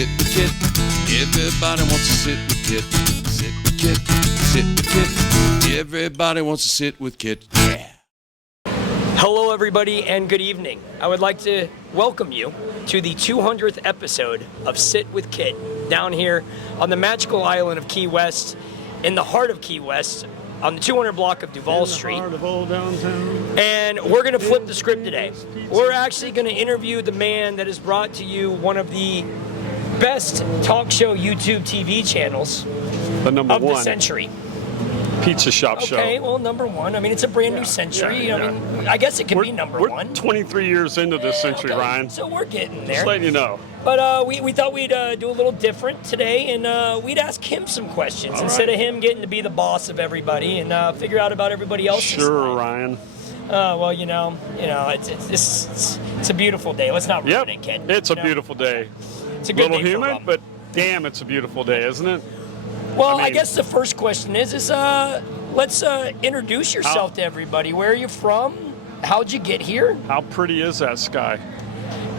sit with Kit. Everybody wants to sit with Kit. Sit with Kit. Sit with Kit. Everybody wants to sit with Kit. Yeah. Hello, everybody, and good evening. I would like to welcome you to the 200th episode of Sit with Kit down here on the magical island of Key West, in the heart of Key West, on the 200 block of Duval Street. Heart of old downtown. And we're going to flip the script today. We're actually going to interview the man that has brought to you one of the best talk show YouTube TV channels The number of one the century. pizza shop show. Okay, well, number one. I mean, it's a brand new century. yeah. I mean, I guess it could be number We're one. 23 years into this century, Okay, Ryan. So we're getting there. Just letting you know. But we thought we'd do a little different today, and we'd ask him some questions All instead right. of him getting to be the boss of everybody and figure out about everybody else's Sure, life. Ryan. Well, you know, it's a beautiful day. Let's not ruin Yep, it, Ken. it's You a know? beautiful day. It's a A good little day for humid, rum. but damn, it's a beautiful day, isn't it? Well, I I mean- guess the first question is let's introduce yourself to everybody. Where are you from? How'd you get here? How pretty is that sky?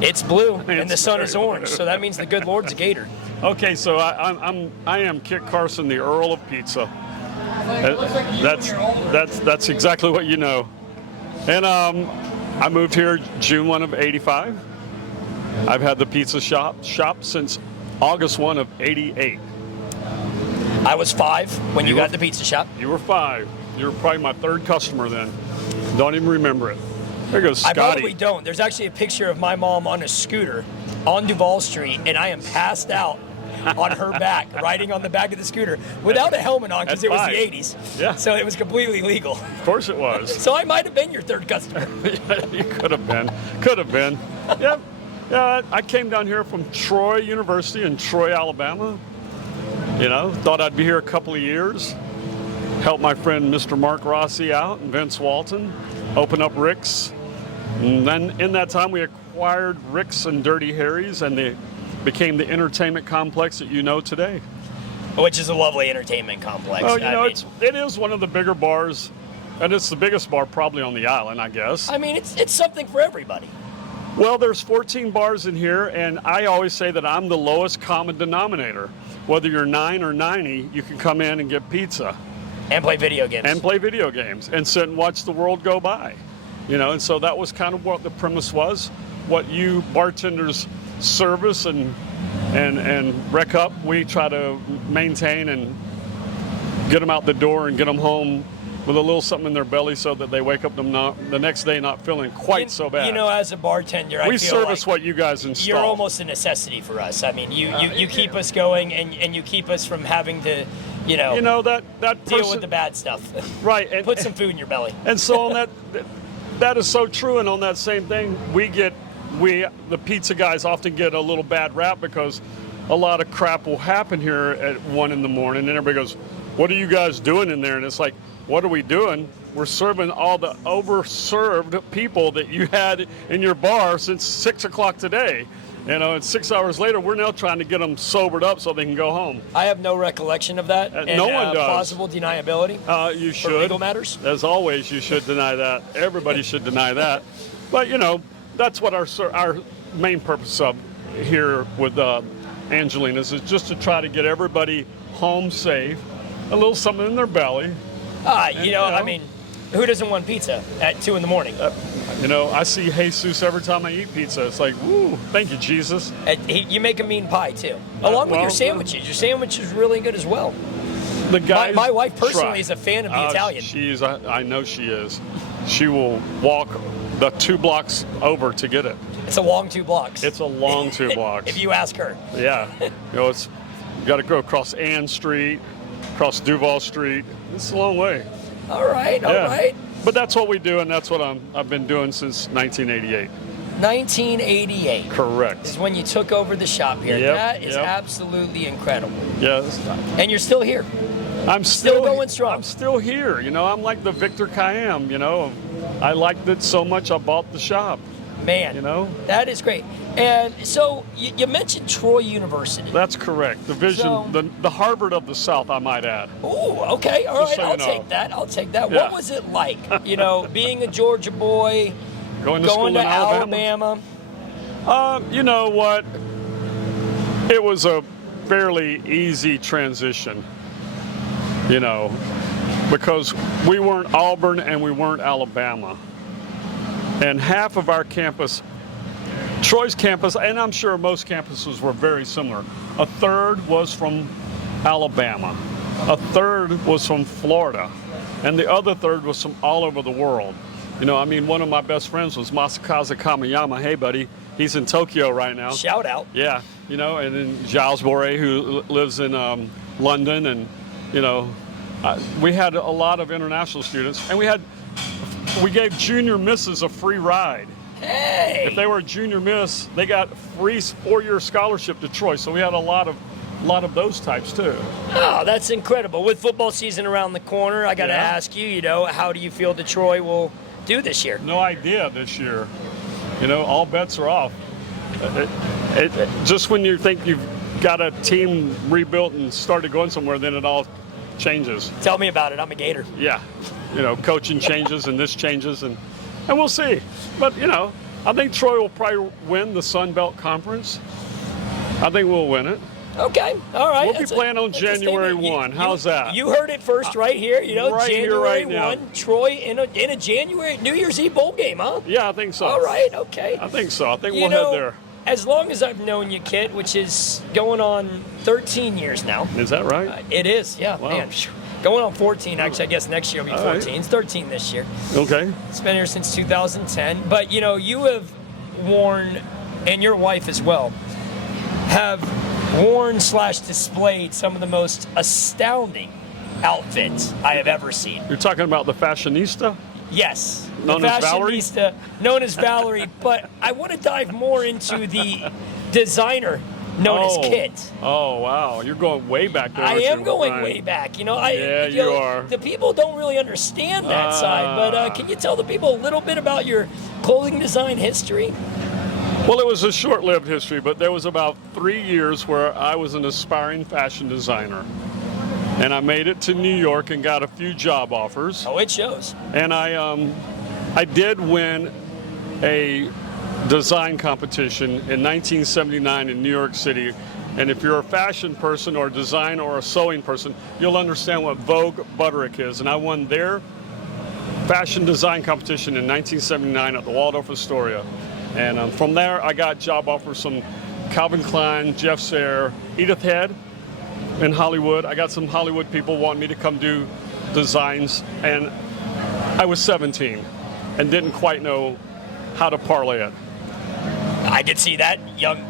It's blue, and It's the sun very is orange, blue. so that means the good Lord's a gator. Okay, so I am Kit Carson, the Earl of Pizza. That's exactly what you know. And I moved here June 1 of '85. I've had the pizza shop since August 1 of '88. I was 5 when you You were- got the pizza shop. You were 5. You were probably my 3rd customer then. Don't even remember it. There goes I Scotty. probably don't. There's actually a picture of my mom on a scooter on Duval Street, and I am passed out on her back, riding on the back of the scooter without a helmet on because At it was 5. the 80s. Yeah. So it was completely legal. Of course it was. So I might have been your 3rd customer. You could have been. Could have been. Yep. Yeah, I came down here from Troy University in Troy, Alabama. You know, thought I'd be here a couple of years. Helped my friend Mr. Mark Rossi out and Vince Walton. Open up Rick's. And then in that time we acquired Rick's and Dirty Harry's, and they became the entertainment complex that you know today. Which is a lovely entertainment complex. Well, you I know, mean, it is one of the bigger bars, and it's the biggest bar probably on the island, I guess. I mean, it's something for everybody. Well, there's 14 bars in here, and I always say that I'm the lowest common denominator. Whether you're 9 or 90, you can come in and get pizza And play video games. and play video games and sit and watch the world go by. You know, and so that was kind of what the premise was. What you bartenders service and rec up, we try to maintain and get them out the door and get them home with a little something in their belly so that they wake up the next day not feeling quite so bad. You know, as a bartender, I we feel service like what you guys install. you're almost a necessity for us. I mean, you keep us going, and you keep us from having to, You know that deal person, with the bad stuff. right? And, Put some food in your belly. and so on that is so true. And on that same thing, the pizza guys often get a little bad rap because a lot of crap will happen here at 1 in the morning, and everybody goes, "What are you guys doing in there?" And it's like, what are we doing? We're serving all the overserved people that you had in your bar since 6 o'clock today. You know, and 6 hours later, we're now trying to get them sobered up so they can go home. I have no recollection of that. And, no one does. Plausible deniability. You should. For legal matters. As always, you should deny that. Everybody should deny that. But, you know, that's what our main purpose of here with Angelina's is just to try to get everybody home safe, a little something in their belly. I mean, who doesn't want pizza at 2 in the morning? You know, I see Jesus every time I eat pizza. It's like, woo, thank you, Jesus. You make a mean pie, too. Along with well, your sandwiches. Your sandwich is really good as well. The guys My wife personally try. is a fan of the Italian. I know she is. She will walk the 2 blocks over to get it. It's a long 2 blocks. It's a long 2 blocks. If you ask her. Yeah. You know, you got to go across Ann Street, across Duval Street. It's a long way. All right, all right. But that's what we do, and that's what I've been doing since 1988. 1988 Correct. is when you took over the shop here. Yep, That is yep. absolutely incredible. Yes. And you're still here. I'm Still going strong. I'm still here. You know, I'm like the Victor Kayam, you know. I liked it so much I bought the shop. Man, You know? that is great. And so you mentioned Troy University. That's correct. The vision, So- the Harvard of the South, I might add. Ooh, okay, all Just right, so you I'll know. take that. I'll take that. Yeah. What was it like? You know, being a Georgia boy, Going to school going to in Alabama. Alabama. You know what? It was a fairly easy transition, because we weren't Auburn and we weren't Alabama. And half of our campus, Troy's campus, and I'm sure most campuses were very similar. A third was from Alabama. A third was from Florida. And the other third was from all over the world. One of my best friends was Masakaze Kamiyama. Hey, buddy. He's in Tokyo right now. Shout out. Yeah. And then Giles Boré, who lives in London. And, we had a lot of international students. And we gave junior misses a free ride. Hey! If they were a junior miss, they got free 4-year scholarship to Troy. So we had a lot of those types too. Oh, that's incredible. With football season around the corner, I got to ask you, how do you feel Detroit will do this year? No idea this year. All bets are off. Just when you think you've got a team rebuilt and started going somewhere, then it all changes. Tell me about it. I'm a Gator. Yeah. Coaching changes and this changes and we'll see. But, I think Troy will probably win the Sun Belt Conference. I think we'll win it. Okay, all right. We'll be playing on January 1. How's that? You heard it first right here. Right January here, right 1, now. Troy in a January New Year's Eve bowl game, huh? Yeah, I think so. All right, okay. I think so. I think we'll head there. As long as I've known you, Kit, which is going on 13 years now. Is that right? It is, yeah. Wow. Man, going on 14, actually. I guess next year will be 14. Right. It's 13 this year. Okay. It's been here since 2010. But, you have worn, and your wife as well, have worn/displayed some of the most astounding outfits I have ever seen. You're talking about the fashionista? Yes. Known as Valerie? Fashionista, known as Valerie, but I want to dive more into the designer known as Kit. Oh, wow. You're going way back there. I am going way back. You are. The people don't really understand that side, but can you tell the people a little bit about your clothing design history? Well, it was a short-lived history, but there was about 3 years where I was an aspiring fashion designer. And I made it to New York and got a few job offers. Oh, it shows. And I did win a design competition in 1979 in New York City. And if you're a fashion person or a design or a sewing person, you'll understand what Vogue Butterick is. And I won their fashion design competition in 1979 at the Waldorf Astoria. And from there, I got job offers from Calvin Klein, Jeff Sayre, Edith Head in Hollywood. I got some Hollywood people wanting me to come do designs. And I was 17 and didn't quite know how to parlay it. I could see that young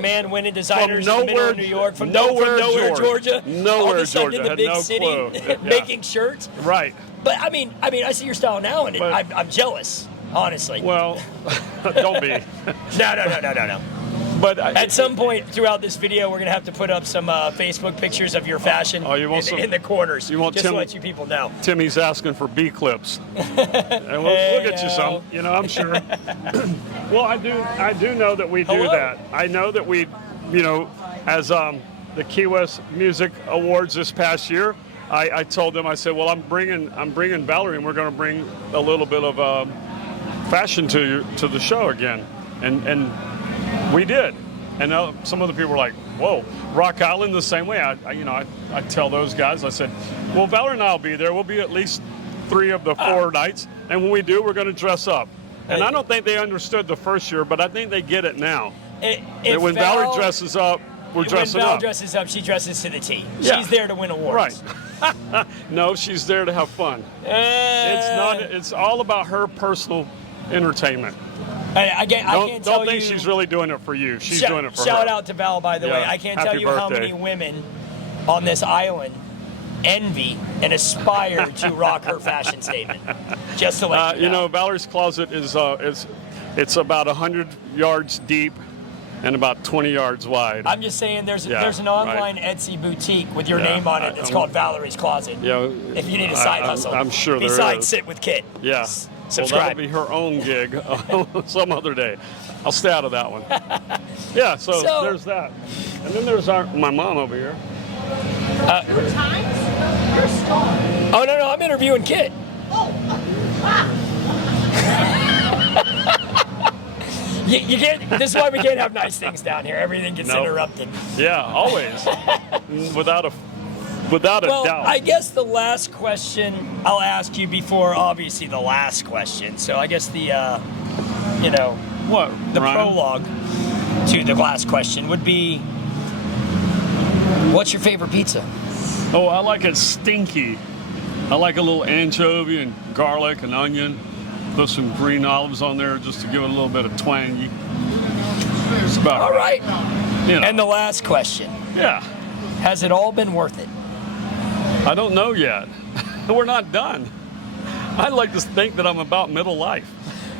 man winning designers in the middle of New York, from nowhere, Georgia. Nowhere, all of a sudden Georgia. in the Had big no city, clue. making shirts. Right. But I mean, I see your style now, and I'm jealous, honestly. Well, don't be. No. But at some point throughout this video, we're gonna have to put up some Facebook pictures of your fashion in the corners. You want just to let you people know. Timmy's asking for B clips, and we'll get you some. I'm sure. Well, I do know that we do that. I know that we, as the Key West Music Awards this past year, I told them, I said, well, I'm bringing Valerie, and we're going to bring a little bit of fashion to the show again, and we did. And some other people were like, whoa. Rock Island the same way. I tell those guys, I said, well, Valerie and I will be there. We'll be at least 3 of the 4 nights, and when we do, we're going to dress up. And I don't think they understood the first year, but I think they get it now. When Valerie dresses up, we're dressing up. When Val dresses up, she dresses to the T. Yeah. She's there to win awards. Right. No, she's there to have fun. It's all about her personal entertainment. I can't tell you. Don't think she's really doing it for you. She's doing it for her. Shout out to Val, by the way. I can't tell you how many women on this island envy and aspire to rock her fashion statement. Just to let you know. Valerie's closet is it's about 100 yards deep and about 20 yards wide. I'm just saying there's an online Etsy boutique with your name on it. It's called Valerie's Closet. Yeah. If you need a side hustle. I'm sure there is. Besides Sit with Kit. Yeah. Subscribe. Well, that'll be her own gig some other day. I'll stay out of that one. Yeah, so there's that. And then there's my mom over here. Your times? Your star. Oh, no, I'm interviewing Kit. Oh, wow. You can't. This is why we can't have nice things down here. Everything gets Nope. interrupted. Yeah, always. Without a Well, doubt. I guess the last question I'll ask you before, obviously, the last question. So I guess the, What, the Ryan? prologue to the last question would be, what's your favorite pizza? Oh, I like it stinky. I like a little anchovy and garlic and onion. Put some green olives on there just to give it a little bit of twang. It's about All right. You know. And the last question, Yeah. has it all been worth it? I don't know yet. We're not done. I like to think that I'm about middle life.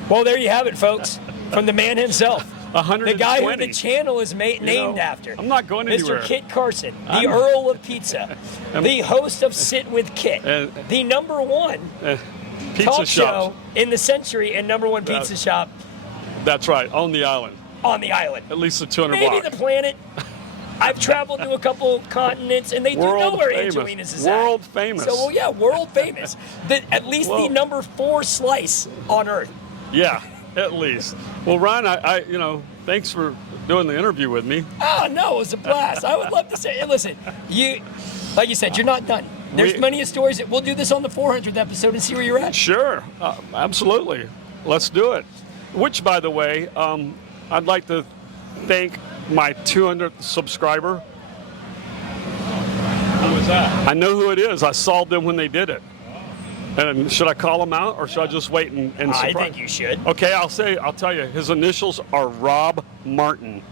Well, there you have it, folks. From the man himself. 120. The guy who the channel is named after. I'm not going anywhere. Mr. Kit Carson, the Earl of Pizza, the host of Sit with Kit, the number one Pizza talk shops. show in the century and number one pizza shop That's right, on the island. on the island. At least the 200 Maybe block. the planet. I've traveled to a couple continents, and they do know World where famous. Angelina's is World at. famous. So, well, yeah, world famous. At least Whoa. the number 4 slice on Earth. Yeah, at least. Well, Ryan, I thanks for doing the interview with me. Oh, no, it was a blast. I would love to say, listen, like you said, you're not done. There's plenty of stories. We'll do this on the 400th episode and see where you're at. Sure, absolutely. Let's do it. Which, by the way, I'd like to thank my 200th subscriber. Who was that? I know who it is. I saw them when they did it. And should I call him out, or should I just wait and I surprise? think you should. Okay, I'll tell you. His initials are Rob Martin.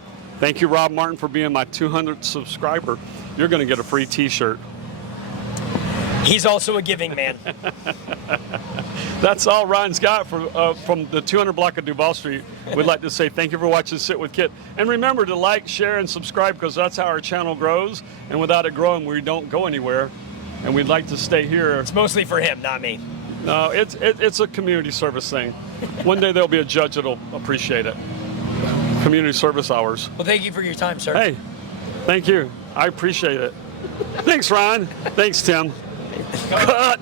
Thank you, Rob Martin, for being my 200th subscriber. You're going to get a free T-shirt. He's also a giving man. That's all Ryan's got from the 200 block of Duval Street. We'd like to say thank you for watching Sit with Kit. And remember to like, share, and subscribe, because that's how our channel grows. And without it growing, we don't go anywhere. And we'd like to stay here. It's mostly for him, not me. No, it's a community service thing. One day there'll be a judge that'll appreciate it. Community service hours. Well, thank you for your time, sir. Hey, thank you. I appreciate it. Thanks, Ryan. Thanks, Tim. Cut.